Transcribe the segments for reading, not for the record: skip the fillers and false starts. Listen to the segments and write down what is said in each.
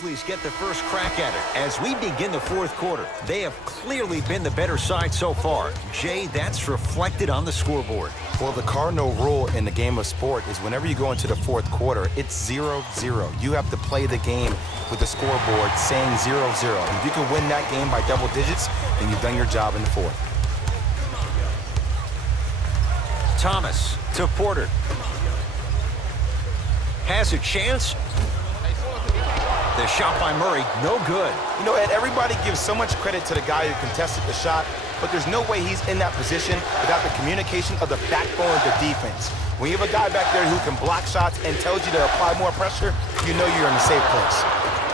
Grizzlies get the first crack at it as we begin the fourth quarter. They have clearly been the better side so far. Jay, that's reflected on the scoreboard. Well, the cardinal rule in the game of sport is whenever you go into the fourth quarter, it's 0-0. You have to play the game with the scoreboard saying 0-0. And if you can win that game by double digits, then you've done your job in the fourth. Thomas to Porter. Has a chance. The shot by Murray, no good. You know, Ed, everybody gives so much credit to the guy who contested the shot, but there's no way he's in that position without the communication of the backbone of the defense. When you have a guy back there who can block shots and tells you to apply more pressure, you know you're in a safe place.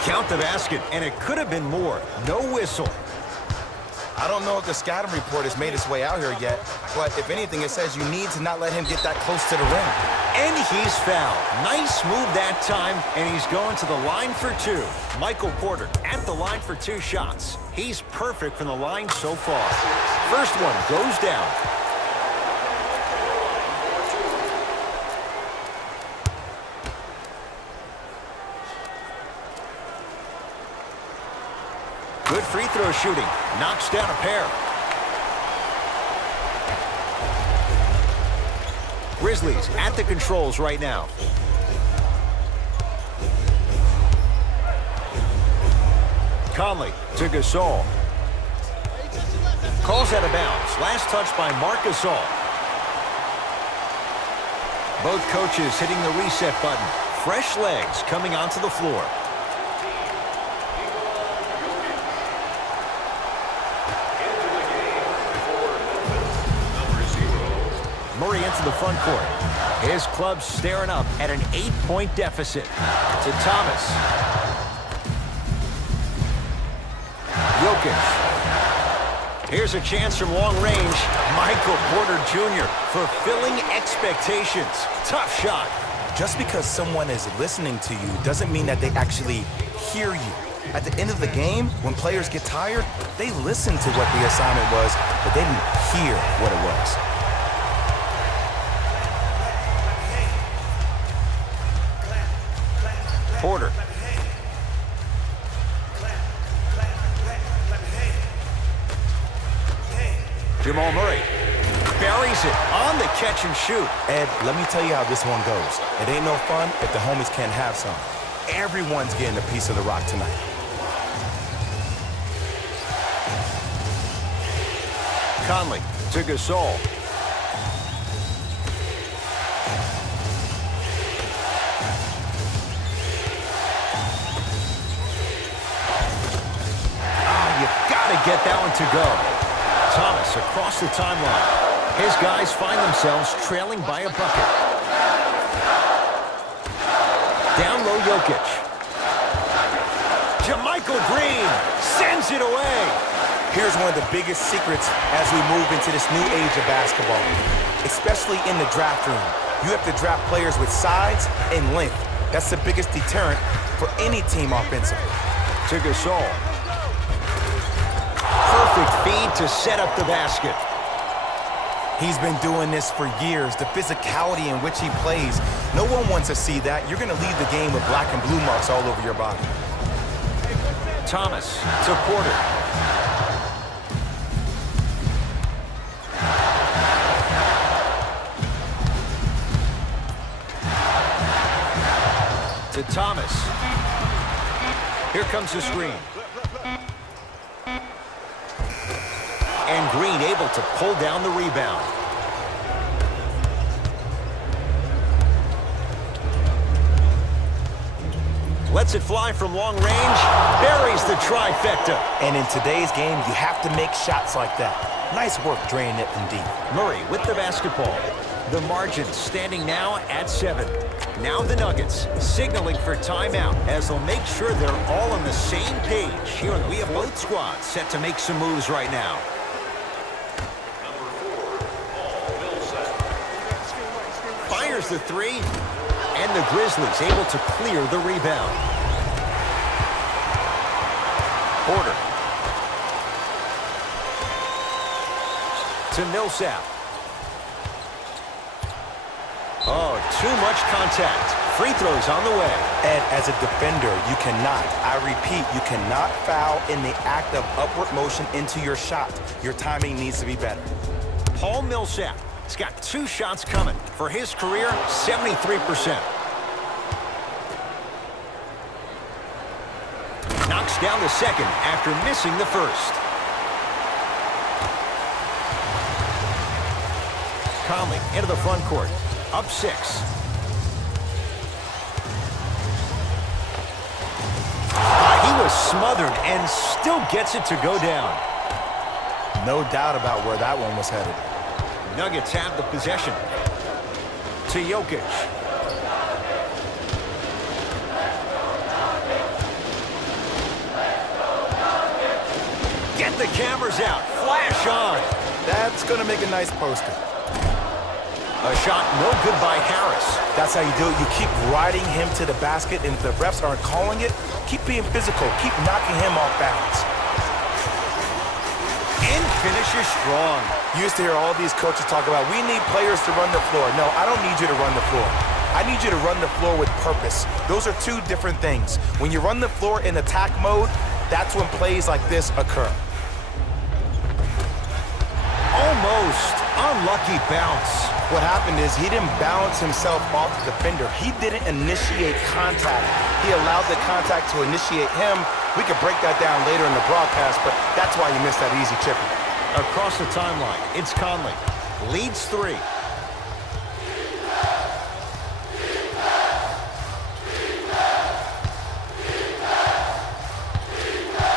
Count the basket, and it could have been more. No whistle. I don't know if the scouting report has made its way out here yet, but if anything, it says you need to not let him get that close to the rim. And he's fouled. Nice move that time, and he's going to the line for two. Michael Porter at the line for 2 shots. He's perfect from the line so far. First one goes down. Good free throw shooting. Knocks down a pair. Grizzlies at the controls right now. Conley to Gasol. Calls out of bounds. Last touch by Marc Gasol. Both coaches hitting the reset button. Fresh legs coming onto the floor. Murray into the front court. His club staring up at an 8-point deficit. To Thomas. Jokic. Here's a chance from long range. Michael Porter Jr. fulfilling expectations. Tough shot. Just because someone is listening to you doesn't mean that they actually hear you. At the end of the game, when players get tired, they listen to what the assignment was, but they didn't hear what it was. Porter. Jamal Murray buries it on the catch and shoot. Ed, let me tell you how this one goes. It ain't no fun if the homies can't have some. Everyone's getting a piece of the rock tonight. Conley to Gasol. Get that one to go. Thomas across the timeline. His guys find themselves trailing by a bucket. Down low, Jokic. JaMychal Green sends it away. Here's one of the biggest secrets as we move into this new age of basketball, especially in the draft room. You have to draft players with size and length. That's the biggest deterrent for any team offensively. To Gasol. Perfect feed to set up the basket. He's been doing this for years. The physicality in which he plays. No one wants to see that. You're going to leave the game with black and blue marks all over your body. Thomas to Porter. To Thomas. Here comes the screen. And Green able to pull down the rebound. Lets it fly from long range. Buries the trifecta. And in today's game, you have to make shots like that. Nice work draining it from deep. Murray with the basketball. The margin standing now at 7. Now the Nuggets signaling for timeout as they'll make sure they're all on the same page. Here we have both squads set to make some moves right now. Fires the 3, and the Grizzlies able to clear the rebound. Porter. To Millsap. Oh, too much contact. free throws on the way. And as a defender, you cannot, I repeat, you cannot foul in the act of upward motion into your shot. Your timing needs to be better. Paul Millsap has got 2 shots coming. For his career, 73%. Knocks down the second after missing the first. Conley into the front court. Up 6. He was smothered and still gets it to go down. No doubt about where that one was headed. Nuggets have the possession. To Jokic. Get the cameras out. Flash on. That's going to make a nice poster. A shot no good by Harris. That's how you do it. You keep riding him to the basket, and if the refs aren't calling it, keep being physical. Keep knocking him off balance. And finishes strong. You used to hear all these coaches talk about, we need players to run the floor. No, I don't need you to run the floor. I need you to run the floor with purpose. Those are 2 different things. When you run the floor in attack mode, that's when plays like this occur. Almost unlucky bounce. What happened is he didn't bounce himself off the defender. He didn't initiate contact. He allowed the contact to initiate him. We could break that down later in the broadcast, but that's why you missed that easy chipper. Across the timeline, it's Conley. Leads 3.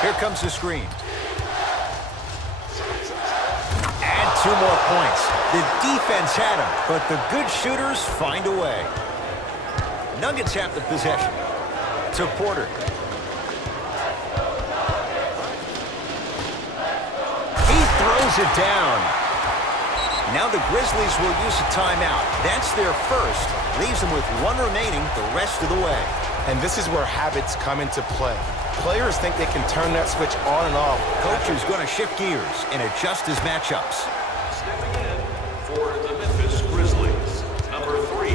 Here comes the screen. And 2 more points. The defense had him, but the good shooters find a way. Nuggets have the possession. To Porter. He throws it down. Now the Grizzlies will use a timeout. That's their first. Leaves them with 1 remaining the rest of the way. And this is where habits come into play. Players think they can turn that switch on and off. Coach is going to shift gears and adjust his matchups. Stepping in for the Memphis Grizzlies, number 3.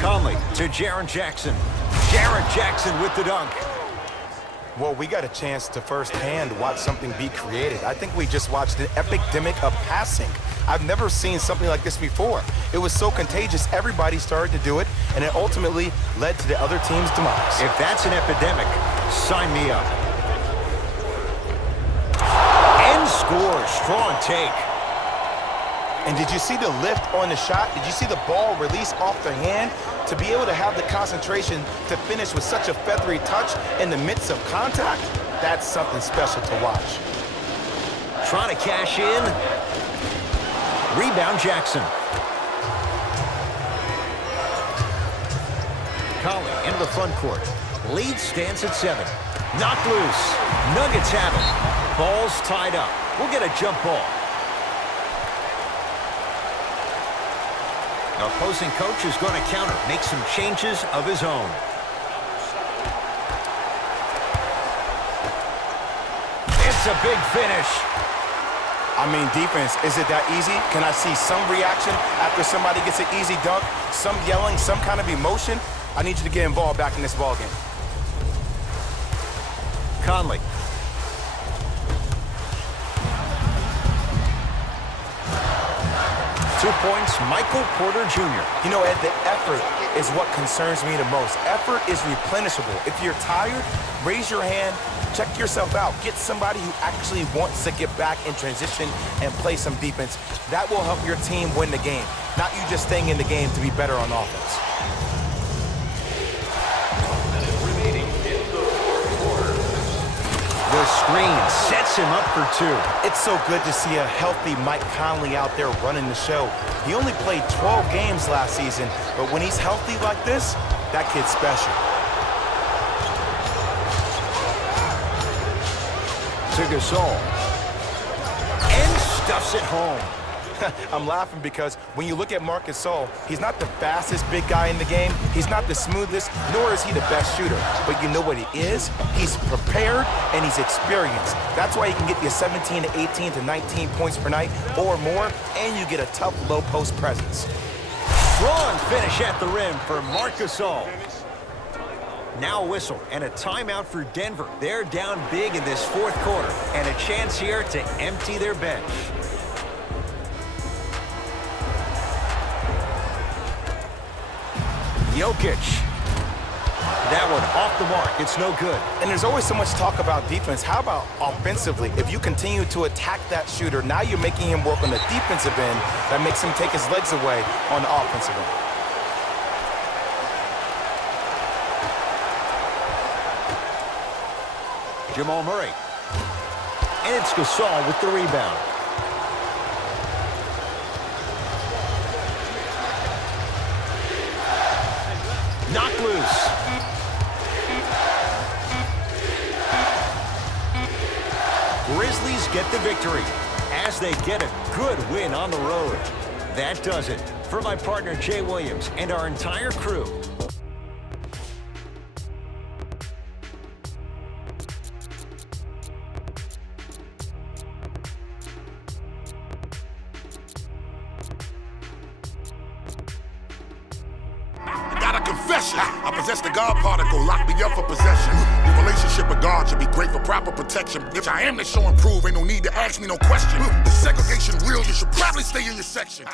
Conley to Jaren Jackson. Jaren Jackson with the dunk. Well, we got a chance to firsthand watch something be created. I think we just watched an epidemic of passing. I've never seen something like this before. It was so contagious, everybody started to do it, and it ultimately led to the other team's demise. If that's an epidemic, sign me up. And scores. Strong take. And did you see the lift on the shot? Did you see the ball release off the hand? To be able to have the concentration to finish with such a feathery touch in the midst of contact, that's something special to watch. Trying to cash in. Rebound Jackson. Conley into the front court. Lead stands at 7. Knocked loose. Nuggets have it. Ball's tied up. We'll get a jump ball. The opposing coach is going to counter, make some changes of his own. It's a big finish. I mean, defense, is it that easy? Can I see some reaction after somebody gets an easy dunk? Some yelling, some kind of emotion? I need you to get involved back in this ballgame. Conley. 2 points, Michael Porter Jr. You know, Ed, the effort is what concerns me the most. Effort is replenishable. If you're tired, raise your hand, check yourself out. Get somebody who actually wants to get back in transition and play some defense. That will help your team win the game, not you just staying in the game to be better on offense. The screen sets him up for 2. It's so good to see a healthy Mike Conley out there running the show. He only played 12 games last season, but when he's healthy like this, that kid's special. To Gasol. And stuffs it home. I'm laughing because when you look at Marc Gasol, he's not the fastest big guy in the game. He's not the smoothest, nor is he the best shooter. But you know what he is? He's prepared and he's experienced. That's why he can get you 17 to 18 to 19 points per night or more, and you get a tough low post presence. Strong finish at the rim for Marc Gasol. Now a whistle and a timeout for Denver. They're down big in this fourth quarter and a chance here to empty their bench. Jokic. That one off the mark. It's no good. And there's always so much talk about defense. How about offensively? If you continue to attack that shooter, now you're making him work on the defensive end. That makes him take his legs away on the offensive end. Jamal Murray. And it's Gasol with the rebound. Knocked loose. Grizzlies get the victory as they get a good win on the road. That does it. For my partner Jay Williams and our entire crew, Confession. I possess the God particle, lock me up for possession. The relationship with God should be great for proper protection. If I am to show and prove, ain't no need to ask me no question. The segregation real, you should probably stay in your section.